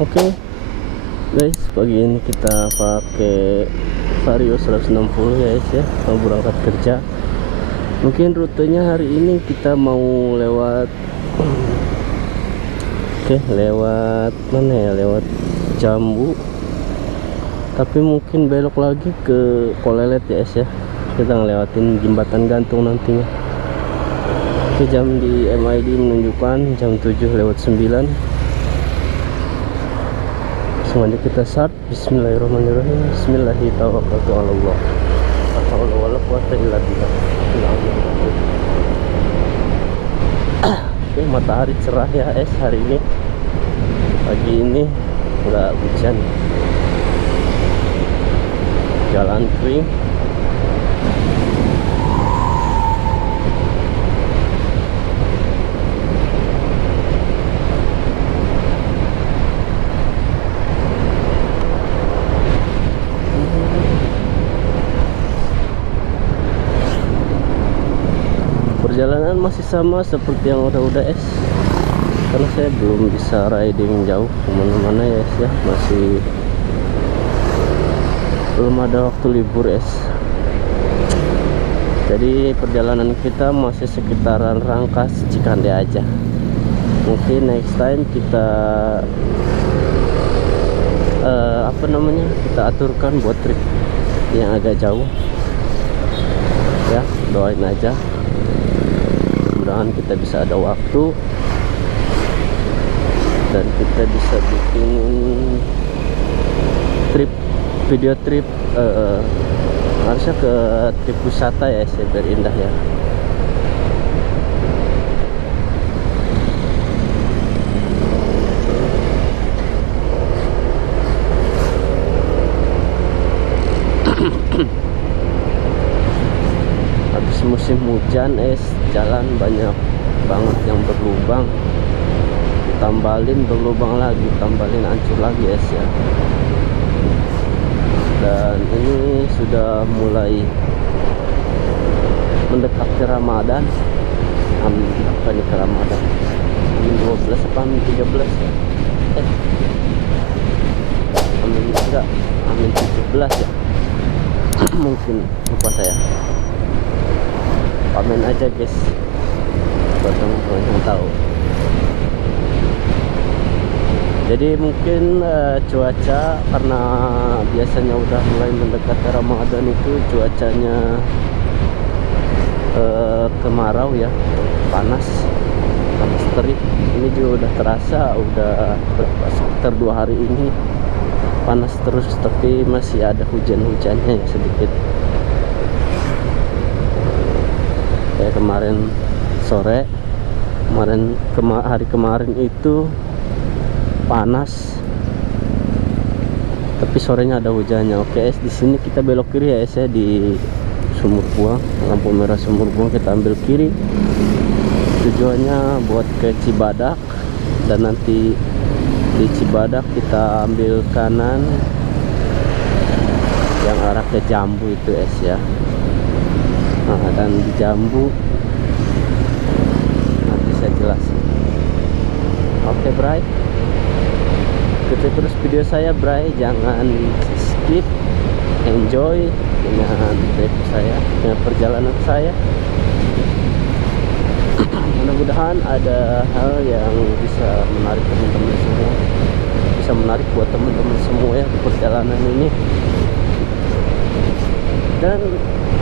Oke guys, pagi ini kita pakai Vario 160 ya guys ya, mau berangkat kerja. Mungkin rutenya hari ini kita mau lewat lewat mana ya, lewat Jambu, tapi mungkin belok lagi ke Kolelet ya guys ya. Kita ngelewatin jembatan gantung nantinya. Oke, jam di MID menunjukkan jam 7:09. Semuanya kita start. Bismillahirrahmanirrahim. Bismillahirrahmanirrahim. Oke, matahari cerah ya hari ini. Pagi ini nggak hujan, jalan kering. Perjalanan masih sama seperti yang udah es, karena saya belum bisa riding jauh kemana-mana ya es ya, masih belum ada waktu libur es. Jadi perjalanan kita masih sekitaran Rangkas Cikande aja. Mungkin next time kita kita aturkan buat trip yang agak jauh ya, doain aja mudah-mudahan kita bisa ada waktu dan kita bisa bikin video trip harusnya ke trip wisata ya, biar indah ya. Habis musim hujan jalan banyak banget yang berlubang, tambalin berlubang lagi, tambalin hancur lagi ya. Dan ini sudah mulai mendekati Ramadan. Amin, apa nih ke Ramadan? Amin 12 apa amin 13 ya? Amin enggak, amin 17 ya. Mungkin lupa saya. Amin aja guys, buat teman-teman yang tahu. Jadi mungkin cuaca, karena biasanya udah mulai mendekati Ramadan itu cuacanya kemarau ya, panas terik. Ini juga udah terasa, udah sekitar 2 hari ini panas terus, tapi masih ada hujan-hujannya ya, sedikit. Kayak kemarin sore, hari kemarin itu panas, tapi sorenya ada hujannya. Oke, di sini kita belok kiri ya ya, di Sumur Buang, lampu merah Sumur Buang, kita ambil kiri. Tujuannya buat ke Cibadak, dan nanti di Cibadak kita ambil kanan yang arah ke Jambu itu ya. Nah, dan di Jambu nanti saya jelasin. Oke Bray, ikuti terus video saya Bray, jangan skip, enjoy dengan trip saya, dengan perjalanan saya. Mudah-mudahan ada hal yang bisa menarik teman-teman semua, bisa menarik buat teman-teman semua ya di perjalanan ini. Dan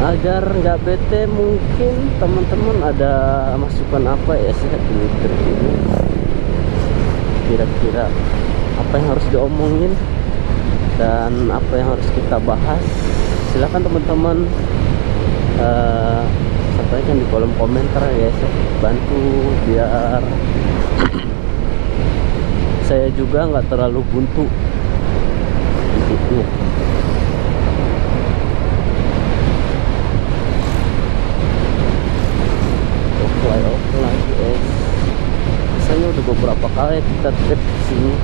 agar nggak bete, mungkin teman-teman ada masukan apa ya saya di trip ini, kira-kira apa yang harus diomongin dan apa yang harus kita bahas. Silakan teman-teman sampaikan di kolom komentar ya, bantu biar saya juga nggak terlalu buntu gitu. Oke lagi biasanya udah beberapa kali kita trip ke sini.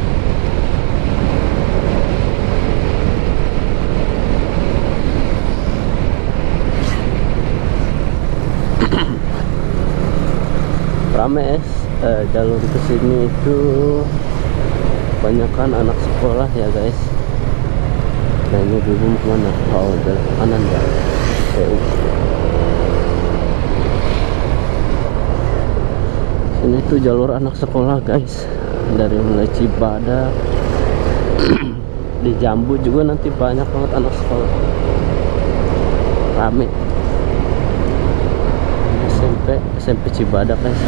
Rame jalur ke sini itu kebanyakan anak sekolah ya guys. Nah ini dulu kemana? Oh belok kanan ya. PU. Ini tuh jalur anak sekolah guys, dari mulai Cibadak. Di Jambu juga nanti banyak banget anak sekolah, rame. SMP Cibadak guys.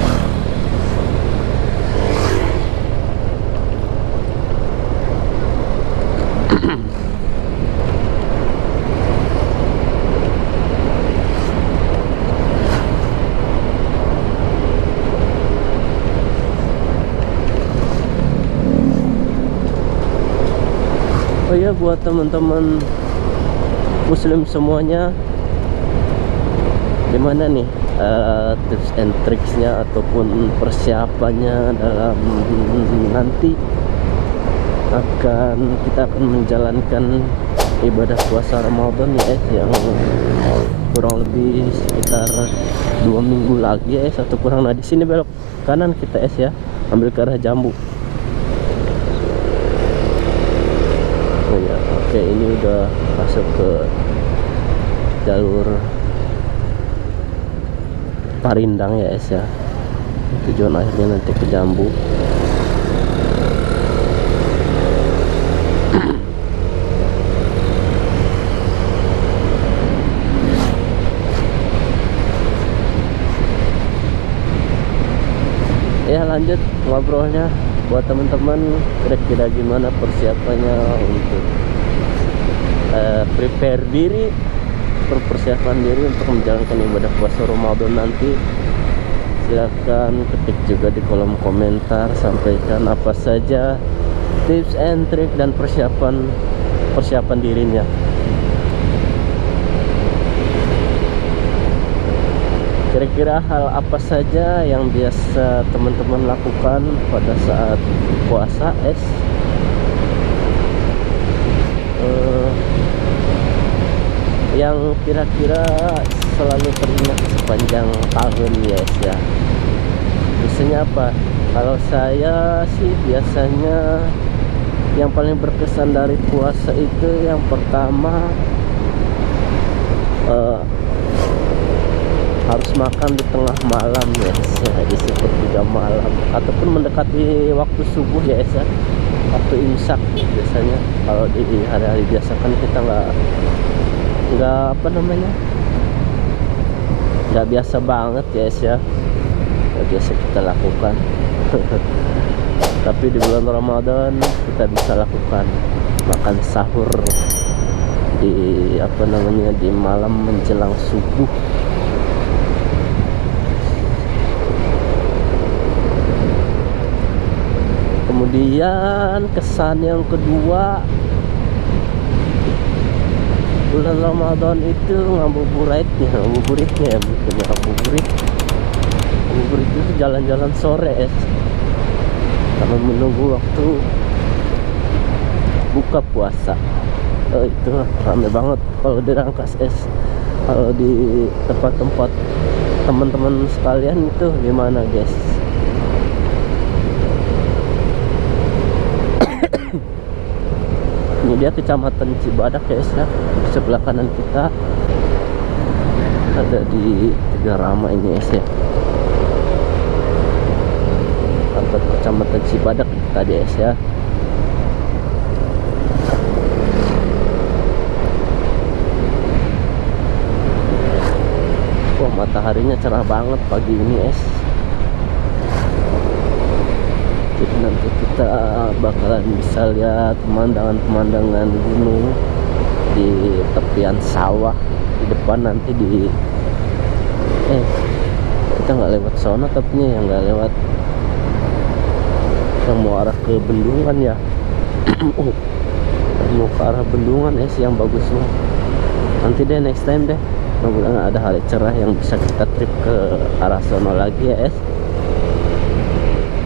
Oh iya, buat teman-teman muslim semuanya, gimana nih tips and tricksnya ataupun persiapannya dalam nanti kita akan menjalankan ibadah puasa Ramadan ya yang kurang lebih sekitar 2 minggu lagi ya, satu kurang. Nah di sini belok kanan kita ya, ambil ke arah Jambu. Oh ya, oke, ini udah masuk ke jalur Parindang ya ya. Tujuan akhirnya nanti ke Jambu. Ya lanjut ngobrolnya buat teman-teman, kira-kira gimana persiapannya untuk prepare diri, persiapan diri untuk menjalankan ibadah puasa Ramadan nanti. Silahkan ketik juga di kolom komentar, sampaikan apa saja tips and trick dan persiapan dirinya. Kira-kira hal apa saja yang biasa teman-teman lakukan pada saat puasa yang kira-kira selalu teringat sepanjang tahun ya. Biasanya apa? Kalau saya sih biasanya yang paling berkesan dari puasa itu yang pertama harus makan di tengah malam ya, di sepertiga malam ataupun mendekati waktu subuh ya, waktu imsak. Biasanya kalau di hari-hari biasa kan kita nggak nggak biasa banget ya, nggak biasa kita lakukan. Tapi di bulan Ramadan kita bisa lakukan makan sahur di malam menjelang subuh. Kemudian kesan yang kedua, bulan Ramadan itu ngabuburitnya ngabuburit itu jalan-jalan sore karena menunggu waktu buka puasa. Itu rame banget kalau di Rangkas kalau di tempat-tempat teman-teman sekalian itu gimana guys? Ini dia kecamatan Cibadak ya, di sebelah kanan kita ada di Tegarama ini ya, kantor kecamatan Cibadak tadi ya. Wah, mataharinya cerah banget pagi ini Jadi nanti kita bakalan bisa lihat pemandangan gunung di tepian sawah di depan. Nanti kita nggak lewat sana, tapi yang nggak lewat yang mau arah ke Bendungan ya. Mau ke arah Bendungan yang bagus loh. Nanti deh next time deh, mudah-mudahan ada hari cerah yang bisa kita trip ke arah sono lagi ya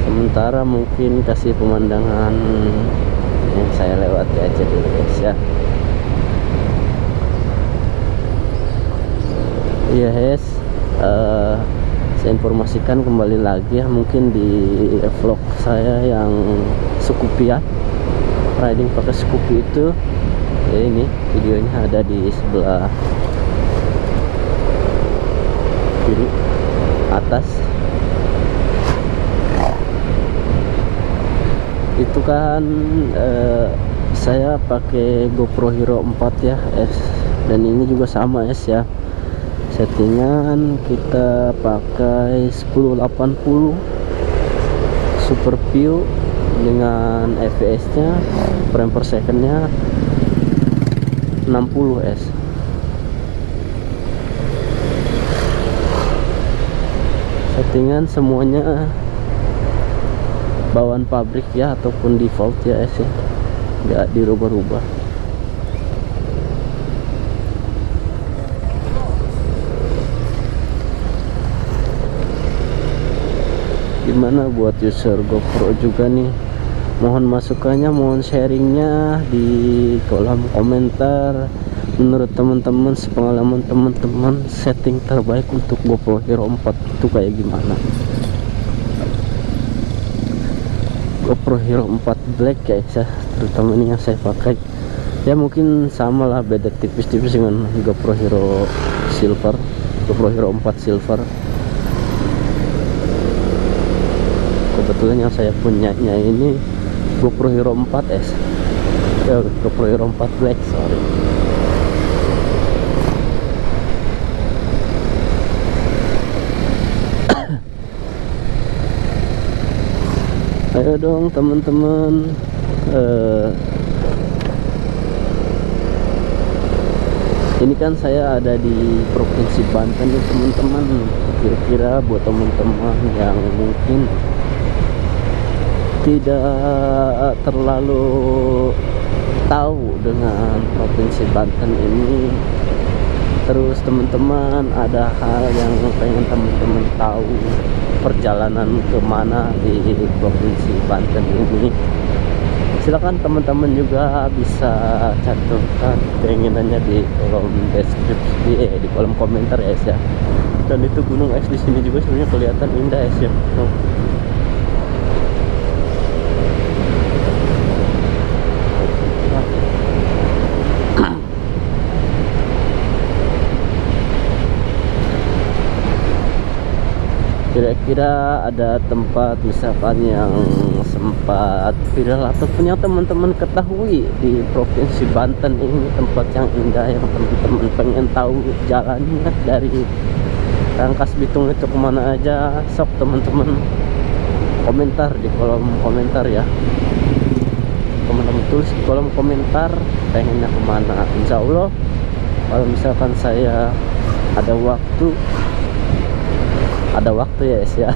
Sementara mungkin kasih pemandangan yang saya lewati aja dulu ya. Iya saya informasikan kembali lagi ya, mungkin di vlog saya yang Scoopy ya, riding pakai Scoopy itu ya. Ini videonya ada di sebelah kiri atas. Itu kan saya pakai GoPro Hero 4 ya S, dan ini juga sama S ya. Settingan kita pakai 1080 Super View dengan fps nya frame per second nya 60 S. Settingan semuanya bawaan pabrik ya, ataupun default ya S ya, nggak dirubah-rubah. Gimana buat user GoPro juga nih, mohon masukannya, mohon sharingnya di kolom komentar. Menurut teman-teman, sepengalaman teman-teman, setting terbaik untuk GoPro Hero 4 itu kayak gimana? GoPro Hero 4 Black guys ya, terutama ini yang saya pakai ya, mungkin sama lah, beda tipis-tipis dengan GoPro Hero Silver, GoPro Hero 4 Silver. Kebetulan yang saya punyanya ini GoPro Hero 4S ya, GoPro Hero 4 Black, sorry. Ayo dong teman-teman, ini kan saya ada di Provinsi Banten nih teman-teman. Kira-kira buat teman-teman yang mungkin tidak terlalu tahu dengan Provinsi Banten ini, terus teman-teman ada hal yang pengen teman-teman tahu, perjalanan kemana di Provinsi Banten ini, silakan teman-teman juga bisa cantumkan keinginannya di kolom deskripsi, di kolom komentar ya. Dan itu gunung es di sini juga sebenarnya kelihatan indah ya. Kira-kira ada tempat misalkan yang sempat viral ataupun yang teman-teman ketahui di Provinsi Banten ini, tempat yang indah yang teman-teman pengen tahu jalannya dari Rangkas Bitung itu kemana aja, sok teman-teman komentar di kolom komentar ya. Teman-teman tulis di kolom komentar pengennya kemana. Insya Allah kalau misalkan saya ada waktu ya es ya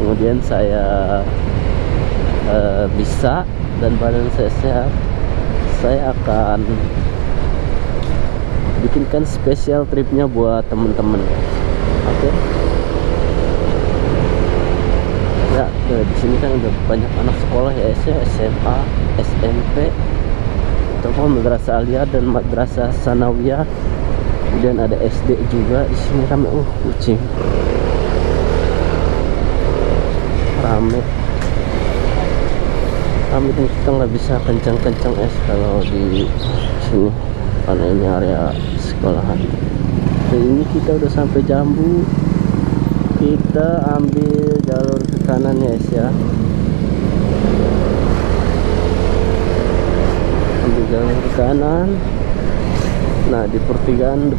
kemudian saya bisa dan badan saya sehat, saya akan bikinkan spesial tripnya buat temen-temen. Oke. Ya, di sini kan udah banyak anak sekolah ya es ya, SMA, SMP, tokoh Madrasah Aliyah dan Madrasah Sanawiyah. Kemudian ada SD juga di sini, ramai kucing. Rame dan kita nggak bisa kencang-kencang es kalau di sini karena ini area sekolahan. Jadi ini kita udah sampai Jambu, kita ambil jalur ke kanan ya es ya, ambil jalur ke kanan. Nah di pertigaan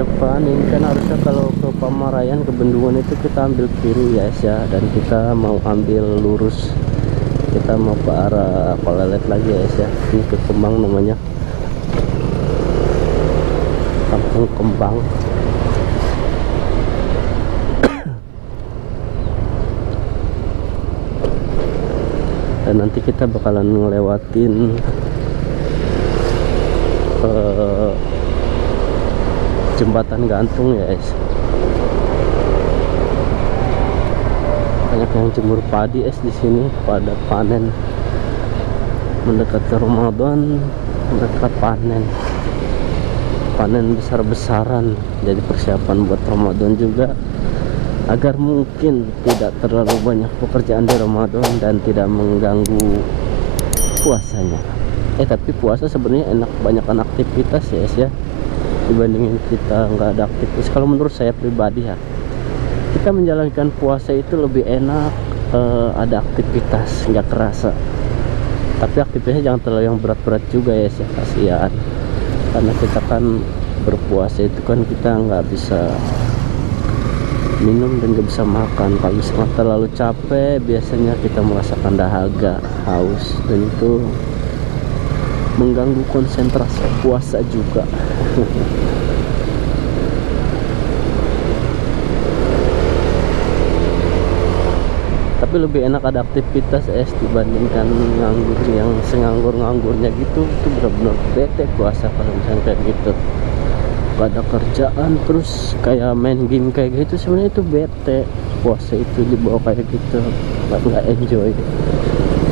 depan ini kan harusnya kalau ke Pamarayan, ke Bendungan itu kita ambil kiri ya ya, dan kita mau ambil lurus, kita mau ke arah Kolelet lagi ya ya. Ini ke Kembang namanya, Kampung Kembang. Dan nanti kita bakalan ngelewatin jembatan gantung ya guys. Banyak yang jemur padi es di sini pada panen, mendekat ke Ramadan, mendekat panen. panen besar-besaran, jadi persiapan buat Ramadan juga, agar mungkin tidak terlalu banyak pekerjaan di Ramadan dan tidak mengganggu puasanya. Tapi puasa sebenarnya enak, banyakan aktivitas ya dibandingin kita nggak ada aktivitas. Kalau menurut saya pribadi ya, kita menjalankan puasa itu lebih enak, ada aktivitas, nggak kerasa. Tapi aktivitasnya jangan terlalu yang berat-berat juga ya, kasihan. Karena kita kan berpuasa itu kan kita nggak bisa minum dan nggak bisa makan. Kalau misalnya terlalu capek, biasanya kita merasakan dahaga, haus, dan itu mengganggu konsentrasi puasa juga. Tapi lebih enak ada aktivitas dibandingkan nganggur, yang senganggur-nganggurnya gitu. Itu benar-benar bete puasa kalau misalnya kayak gitu, gak ada kerjaan terus kayak main game kayak gitu. Sebenarnya itu bete puasa itu dibawa kayak gitu, nggak enjoy.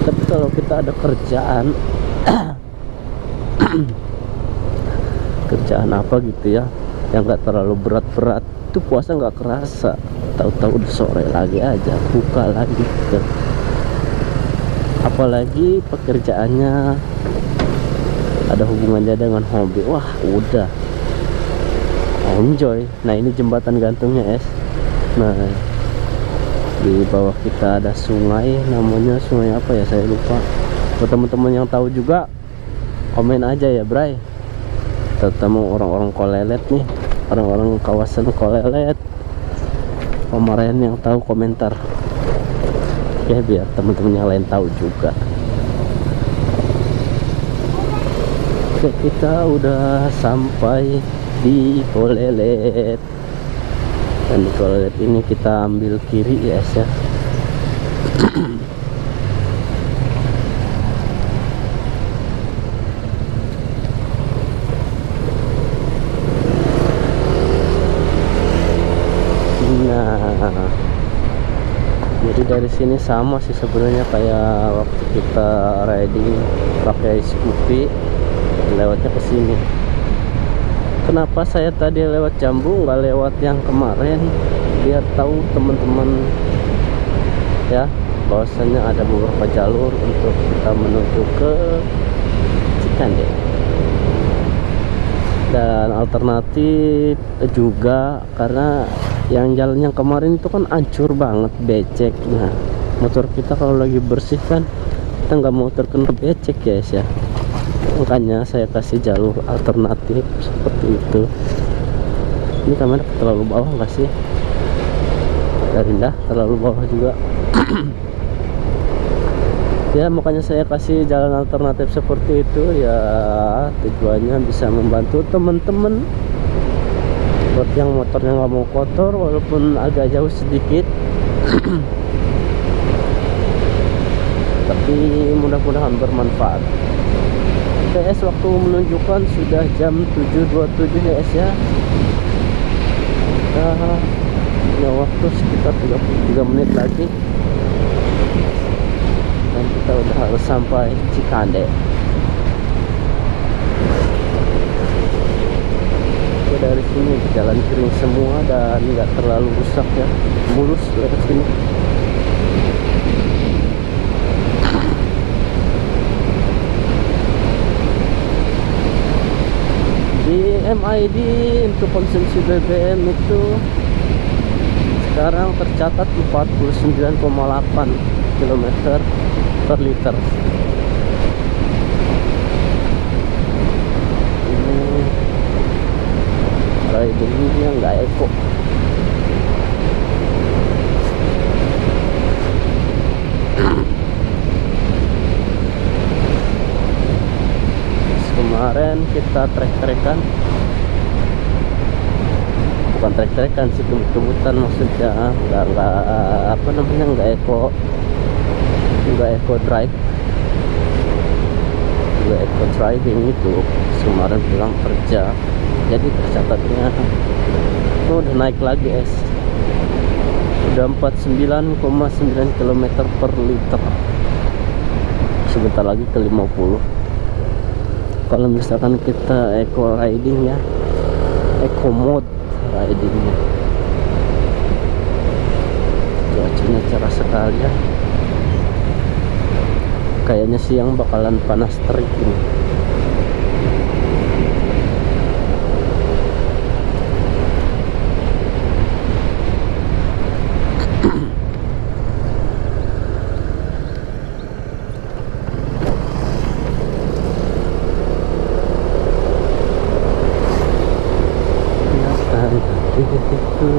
Tapi kalau kita ada kerjaan kerjaan apa gitu ya yang nggak terlalu berat-berat, itu puasa nggak kerasa. Tahu-tahu udah sore lagi aja buka lagi gitu. Apalagi pekerjaannya ada hubungannya dengan hobi, wah udah enjoy. Nah ini jembatan gantungnya Nah di bawah kita ada sungai, namanya sungai apa ya saya lupa. Buat teman-teman yang tahu juga komen aja ya Bray, terutama orang-orang Kolelet nih, orang-orang kawasan Kolelet, Pamarayan yang tahu komentar ya, biar teman-teman yang lain tahu juga. Oke, kita udah sampai di Kolelet, dan di Kolelet ini kita ambil kiri ya. Nah, jadi dari sini sama sih sebenarnya kayak waktu kita riding pakai Scoopy, lewatnya ke sini. Kenapa saya tadi lewat Jambu nggak lewat yang kemarin, biar tahu teman-teman ya bahwasanya ada beberapa jalur untuk kita menuju ke Cikande. Dan alternatif juga, karena yang jalan yang kemarin itu kan hancur banget, becek. Nah motor kita kalau lagi bersih kan kita nggak mau terkena becek ya. Makanya saya kasih jalur alternatif seperti itu. Ini kamera terlalu bawah nggak sih? Dari dah terlalu bawah juga. Ya makanya saya kasih jalan alternatif seperti itu ya, tujuannya bisa membantu teman-teman buat yang motornya nggak mau kotor walaupun agak jauh sedikit. Tapi mudah-mudahan bermanfaat. PS waktu menunjukkan sudah jam 7.27 ya. Kita punya waktu sekitar 33 menit lagi dan kita udah harus sampai Cikande. Oke, dari sini jalan kering semua dan nggak terlalu rusak ya, mulus lewat sini. Di MID untuk konsumsi BBM itu sekarang tercatat 49,8 km per liter. Ini ridingnya nggak eko. Kemarin kita trek-trekan, bukan trek-trekan sih, kebut-kebutan maksudnya, nggak apa namanya, nggak eko drive, nggak eco driving itu. Kemarin pulang kerja, jadi tercatatnya udah naik lagi udah 49,9 km per liter. Sebentar lagi ke 50. Kalau misalkan kita eco riding ya, eco mode ridingnya. Cuacanya cerah sekali ya, kayaknya siang bakalan panas terik ini. Itu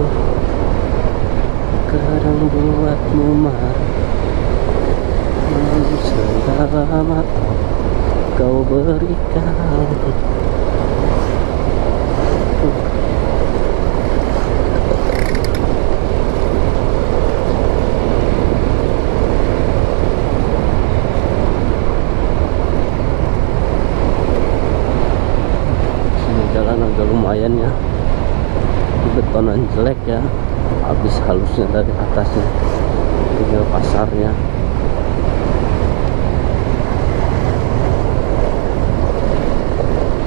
kadang buatmu marah, lalu selama kau berikan. Sini jalan agak lumayan ya, betonan jelek ya, habis halusnya dari atasnya, tinggal pasarnya.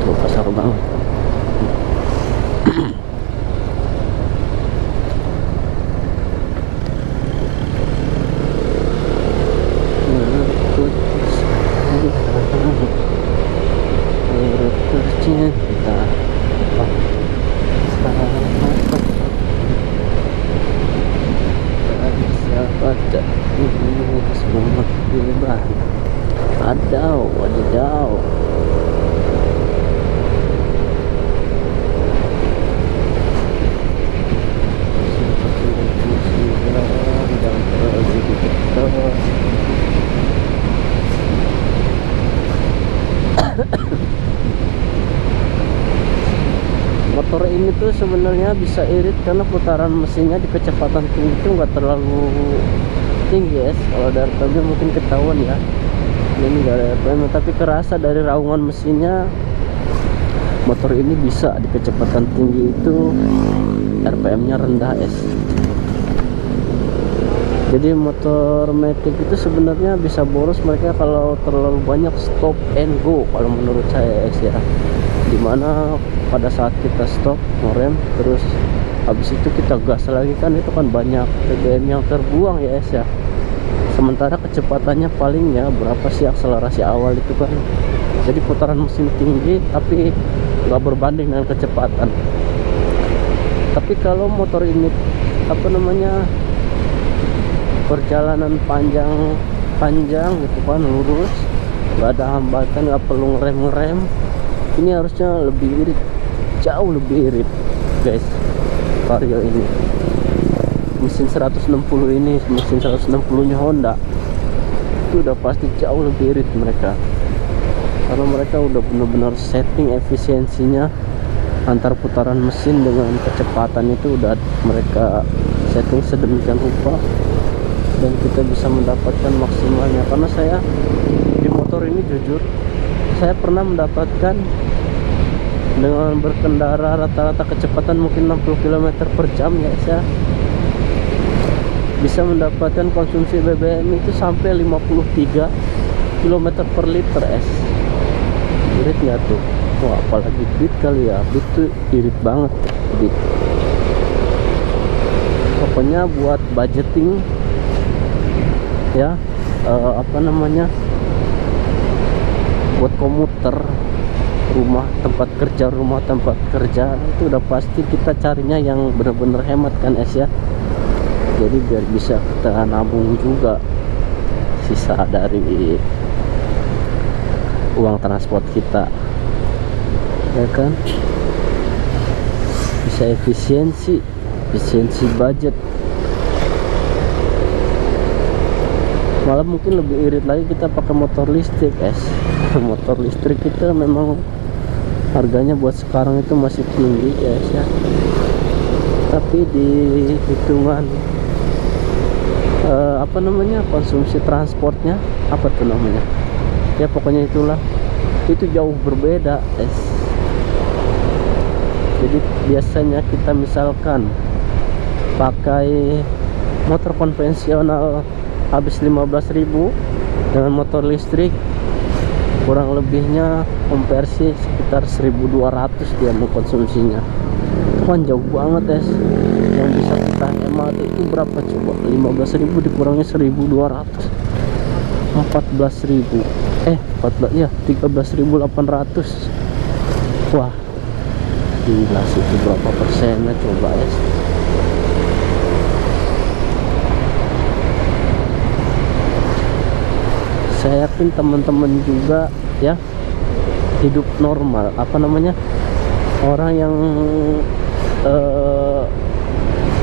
Tuh pasar banget. Tercinta baca ini semua berubah. Wadidaw. Motor ini tuh sebenarnya bisa irit karena putaran mesinnya di kecepatan tinggi itu nggak terlalu tinggi guys. Kalau dari RPM mungkin ketahuan ya, ini dari RPM, tapi kerasa dari raungan mesinnya. Motor ini bisa di kecepatan tinggi itu RPM-nya rendah es. Jadi motor matic itu sebenarnya bisa boros mereka kalau terlalu banyak stop and go kalau menurut saya es ya, dimana pada saat kita stop ngerem terus habis itu kita gas lagi, kan itu kan banyak BBM yang terbuang ya es ya. Sementara kecepatannya palingnya berapa sih akselerasi awal itu kan, jadi putaran mesin tinggi tapi nggak berbanding dengan kecepatan. Tapi kalau motor ini apa namanya, perjalanan panjang gitu kan, lurus, nggak ada hambatan, nggak perlu ngerem, ini harusnya lebih irit, jauh lebih irit guys. Vario ini mesin 160 ini, mesin 160 nya Honda itu udah pasti jauh lebih irit mereka, karena mereka udah benar-benar setting efisiensinya antar putaran mesin dengan kecepatan itu udah mereka setting sedemikian rupa, dan kita bisa mendapatkan maksimalnya. Karena saya di motor ini jujur saya pernah mendapatkan dengan berkendara rata-rata kecepatan mungkin 60 km per jam ya, saya bisa mendapatkan konsumsi BBM itu sampai 53 km per liter es. Irit nggak tuh? Wah, apalagi Beat kali ya, Beat tuh irit banget Beat. Pokoknya buat budgeting ya, apa namanya, buat komuter rumah tempat kerja itu udah pasti kita carinya yang bener-bener hemat kan es ya. Jadi biar bisa kita nabung juga sisa dari uang transport kita ya kan, bisa efisiensi budget. Malah mungkin lebih irit lagi kita pakai motor listrik es. Motor listrik kita memang harganya buat sekarang itu masih tinggi ya es ya, tapi di hitungan apa namanya, konsumsi transportnya apa tuh namanya ya, pokoknya itulah, itu jauh berbeda es. Jadi biasanya kita misalkan pakai motor konvensional habis 15.000, dengan motor listrik kurang lebihnya konversi sekitar 1.200 dia mengkonsumsinya. Kan jauh banget es. Yang bisa kita hemat itu berapa coba? 15.000 dikurangi 1.200, 14.000. 14 ya, 13.800. Wah, gila sih, itu berapa persennya coba es. Saya yakin teman-teman juga ya hidup normal, apa namanya, orang yang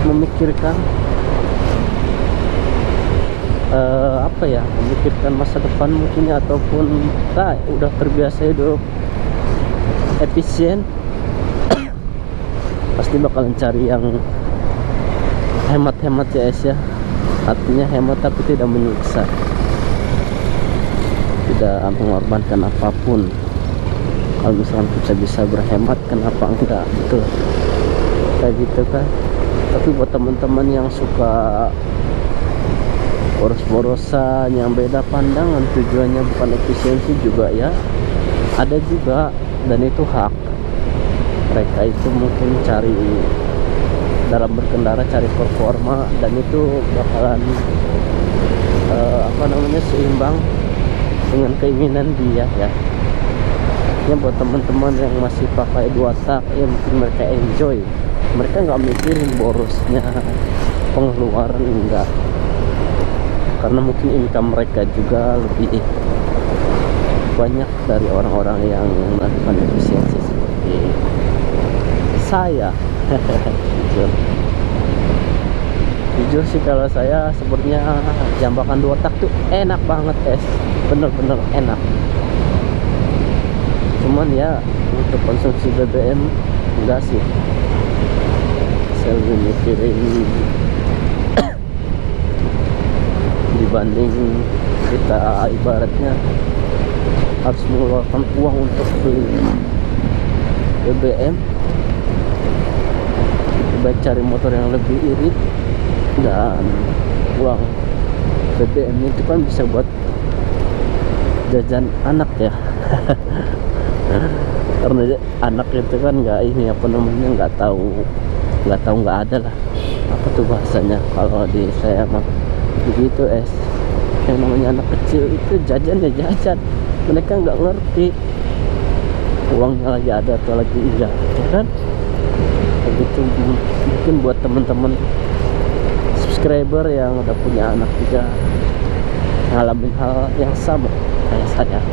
memikirkan apa ya, memikirkan masa depan mungkin ya, ataupun udah terbiasa hidup efisien, pasti bakalan cari yang hemat-hemat ya es ya. Artinya hemat tapi tidak menyiksa, tidak mengorbankan apapun. Kalau misalkan kita bisa berhemat, kenapa enggak, betul kayak gitu kan. Tapi buat teman-teman yang suka boros-borosan, yang beda pandangan, tujuannya bukan efisiensi juga ya, ada juga, dan itu hak mereka. Itu mungkin cari dalam berkendara, cari performa, dan itu bakalan apa namanya, seimbang dengan keinginan dia ya. Ya buat teman-teman yang masih pakai 2 tak ya, mungkin mereka enjoy, mereka nggak mikirin borosnya, pengeluaran enggak, karena mungkin income mereka juga lebih banyak dari orang-orang yang melakukan efisiensi seperti saya. Jujur sih, kalau saya sebenarnya jambakan 2 tak tuh enak banget guys, bener-bener enak. Cuman ya untuk konsumsi BBM enggak sih, saya lebih mikirin dibanding kita ibaratnya harus mengeluarkan uang untuk beli BBM, baik cari motor yang lebih irit, dan uang BBM itu kan bisa buat jajan anak ya. Karena anak itu kan nggak ini, apa namanya, nggak ada lah, apa tuh bahasanya kalau di saya mah begitu es. Yang namanya anak kecil itu jajan ya jajan, mereka nggak ngerti uangnya lagi ada atau lagi enggak ya kan. Begitu mungkin buat teman-teman subscriber yang udah punya anak juga ngalamin hal yang sama kayak saya.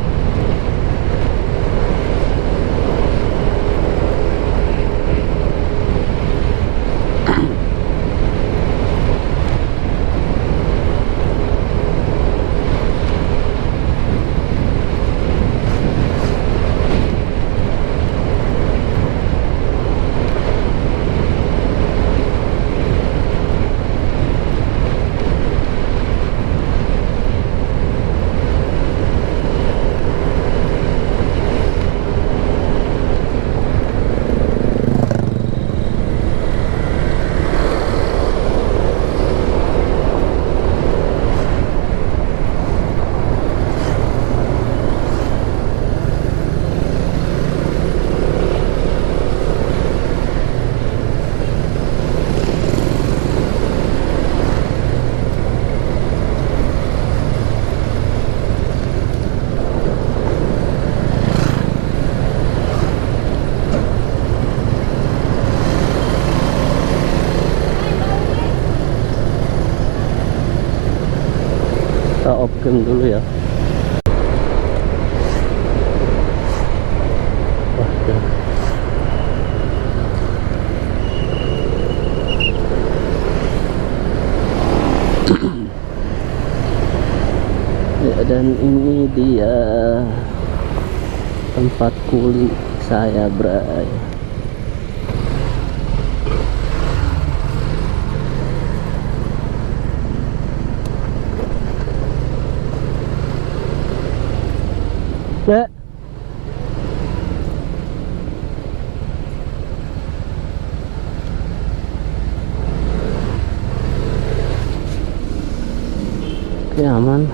Kita off cam dulu ya. Wah, ya. Ya, dan ini dia tempat kuli saya, bray. Ya. Oke, aman.